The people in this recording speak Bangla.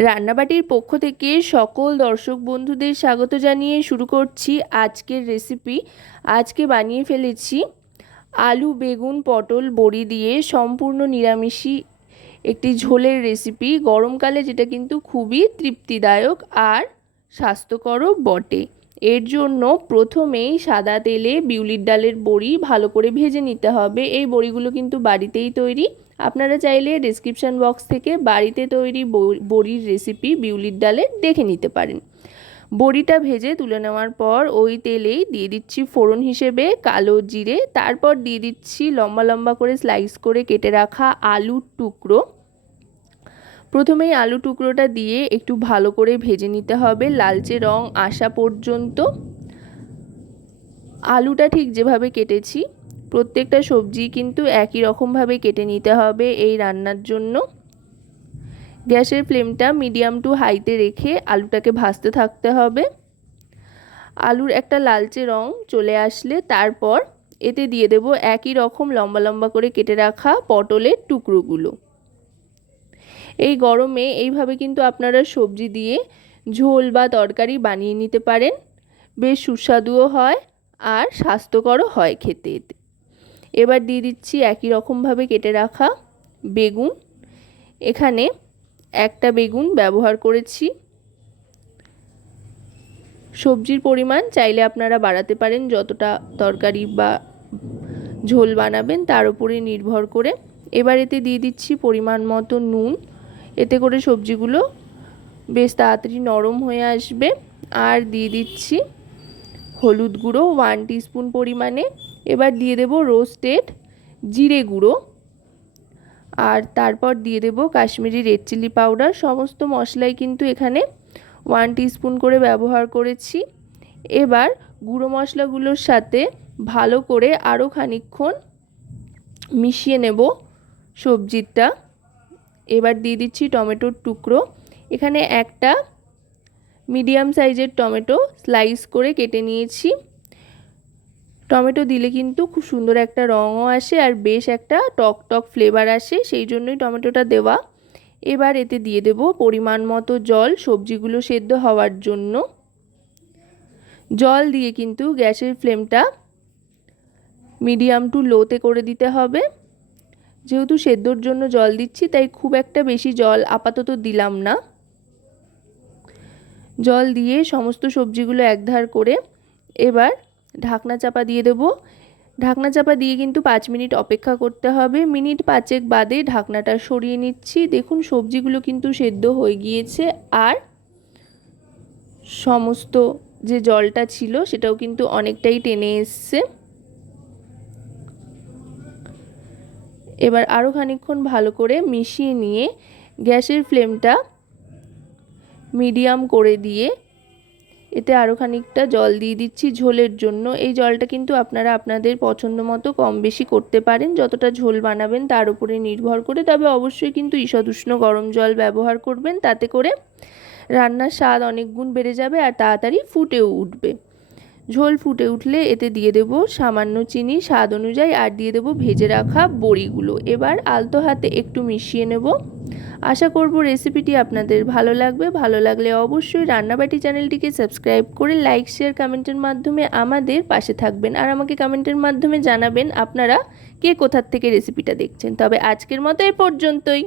রান্নাবাটির পক্ষ থেকে সকল দর্শক বন্ধুদের স্বাগত জানিয়ে শুরু করছি আজকের রেসিপি আজকে বানিয়ে ফেলেছি আলু, বেগুন, পটল, বড়ি দিয়ে সম্পূর্ণ নিরামিষি একটি ঝোলের রেসিপি গরমকালে যেটা কিন্তু খুবই তৃপ্তিদায়ক আর স্বাস্থ্যকরও বটে। এর জন্য প্রথমেই সাদা তেলে বিউলির ডালের বড়ি ভালো করে ভেজে নিতে হবে। এই বড়িগুলো কিন্তু বাড়িতেই তৈরি। আপনারা চাইলে ডিসক্রিপশান বক্স থেকে বাড়িতে তৈরি বড়ির রেসিপি বিউলির ডালের দেখে নিতে পারেন। বড়িটা ভেজে তুলে নেওয়ার পর ওই তেলেই দিয়ে দিচ্ছি ফোড়ন হিসেবে কালো জিরে। তারপর দিয়ে দিচ্ছি লম্বা লম্বা করে স্লাইস করে কেটে রাখা আলুর টুকরো। প্রথমেই আলু টুকরোটা দিয়ে একটু ভালো করে ভেজে নিতে হবে। লালচে রং আসা পর্যন্ত। আলুটা ঠিক যেভাবে কেটেছি, প্রত্যেকটা সবজি কিন্তু একই রকমভাবে কেটে নিতে হবে এই রান্নার জন্য। গ্যাসের ফ্লেমটা মিডিয়াম টু হাইতে রেখে আলুটাকে ভাজতে থাকতে হবে। আলুর একটা লালচে রং চলে আসলে তারপর এতে দিয়ে দেব একই রকম লম্বা লম্বা করে কেটে রাখা পটলের টুকরোগুলো। এই গরমে এইভাবে কিন্তু আপনারা সবজি দিয়ে ঝোল বা তরকারি বানিয়ে নিতে পারেন। বেশ সুস্বাদুও হয় আর স্বাস্থ্যকরও হয় খেতে। এতে এবার দিয়ে দিচ্ছি একই রকমভাবে কেটে রাখা বেগুন। এখানে একটা বেগুন ব্যবহার করেছি। সবজির পরিমাণ চাইলে আপনারা বাড়াতে পারেন, যতটা তরকারি বা ঝোল বানাবেন তার উপরে নির্ভর করে। এবার এতে দিয়ে দিচ্ছি পরিমাণ মতো নুন। এতে করে সবজিগুলো বেশ তাড়াতাড়ি নরম হয়ে আসবে। আর দিয়ে দিচ্ছি হলুদ গুঁড়ো ওয়ান টিস্পুন পরিমাণে। এবার দিয়ে দেব রোস্টেড জিরে গুঁড়ো। আর তারপর দিয়ে দেব কাশ্মীরি রেড চিলি পাউডার সমস্ত মশলাই কিন্তু এখানে ওয়ান টিস্পুন করে ব্যবহার করেছি। এবার গুঁড়ো মশলাগুলোর সাথে ভালো করে আরও খানিক্ষণ মিশিয়ে নেব সবজিটা। এবার দিয়ে দিচ্ছি টমেটোর টুকরো। এখানে একটা মিডিয়াম সাইজের টমেটো স্লাইস করে কেটে নিয়েছি। টমেটো দিলে কিন্তু খুব সুন্দর একটা রঙও আসে আর বেশ একটা টক টক ফ্লেভার আসে, সেই জন্যই টমেটোটা দেওয়া। এবার এতে দিয়ে দেব পরিমাণ মতো জল সবজিগুলো সেদ্ধ হওয়ার জন্য। জল দিয়ে কিন্তু গ্যাসের ফ্লেমটা মিডিয়াম টু লোতে করে দিতে হবে। যেহেতু সেদ্ধর জন্য জল দিচ্ছি, তাই খুব একটা বেশি জল আপাতত দিলাম না। জল দিয়ে সমস্ত সবজিগুলো একধার করে এবার ঢাকনা চাপা দিয়ে দেবো। ঢাকনা চাপা দিয়ে কিন্তু পাঁচ মিনিট অপেক্ষা করতে হবে। মিনিট পাঁচেক বাদে ঢাকনাটা সরিয়ে নিচ্ছি। দেখুন সবজিগুলো কিন্তু সেদ্ধ হয়ে গিয়েছে আর সমস্ত যে জলটা ছিল সেটাও কিন্তু অনেকটাই টেনে এসছে। এবার আরও খানিক্ষণ ভালো করে মিশিয়ে নিয়ে গ্যাসের ফ্লেমটা মিডিয়াম করে দিয়ে এতে আরও খানিকটা জল দিয়ে দিচ্ছি ঝোলের জন্য। এই জলটা কিন্তু আপনারা আপনাদের পছন্দ মতো কম বেশি করতে পারেন, যতটা ঝোল বানাবেন তার উপরে নির্ভর করে। তবে অবশ্যই কিন্তু ঈষদুষ্ণ গরম জল ব্যবহার করবেন, তাতে করে রান্নার স্বাদ অনেক গুণ বেড়ে যাবে আর তাড়াতাড়ি ফুটেও উঠবে। ঝোল ফুটে উঠলে এতে দিয়ে দেব সামান্য চিনি স্বাদ অনুযায়ী আর দিয়ে দেব ভেজে রাখা বড়িগুলো। এবার আলতো হাতে একটু মিশিয়ে নেব। আশা করব রেসিপিটি আপনাদের ভালো লাগবে। ভালো লাগলে অবশ্যই রান্নাবাটি চ্যানেলটিকে সাবস্ক্রাইব করে লাইক, শেয়ার, কমেন্টের মাধ্যমে আমাদের পাশে থাকবেন। আর আমাকে কমেন্টের মাধ্যমে জানাবেন আপনারা কে কোথার থেকে রেসিপিটা দেখছেন। তবে আজকের মতো এ পর্যন্তই।